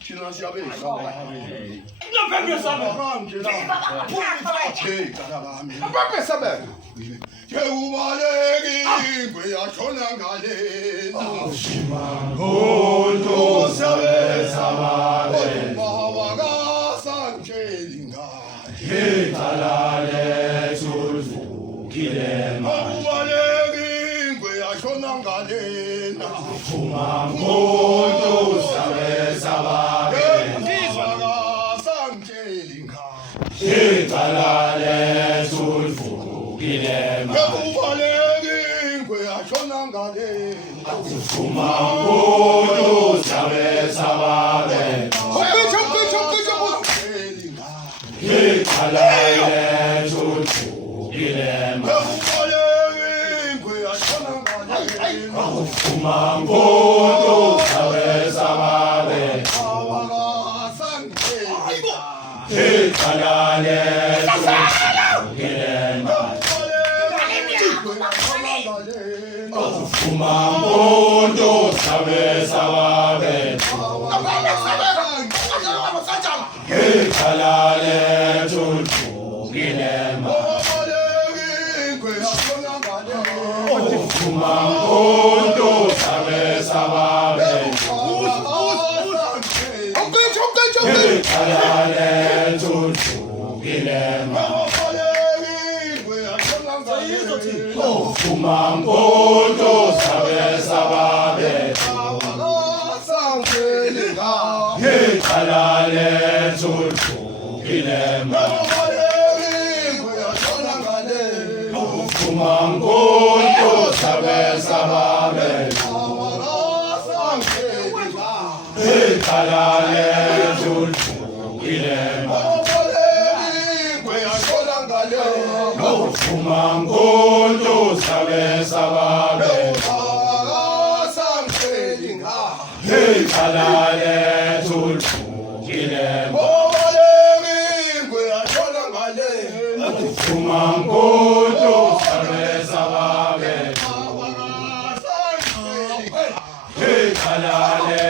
finansiabe Ubaleki kweyashona ngale Ngondo sabe sabale Baba kasanjeli ngale Talale tulfu kilema Ubaleki kweyashona ngale Ngondo sabe sabale Baba kasanjeli ngale Talale tulfu kilema Ubaleki kweyashona ngale Ngondo sabe sabale Talale tulfu kilema Ngondo sabe sabale Talale tulfu kilema Ngondo sabe sabale Talale tulfu kilema Ngondo sabe sabale Talale tulfu kilema Ngondo sabe sabale Talale tulfu kilema Ngondo sabe sabale Talale tulfu kilema Ngondo sabe sabale Talale tulfu kilema Ngondo sabe sabale Talale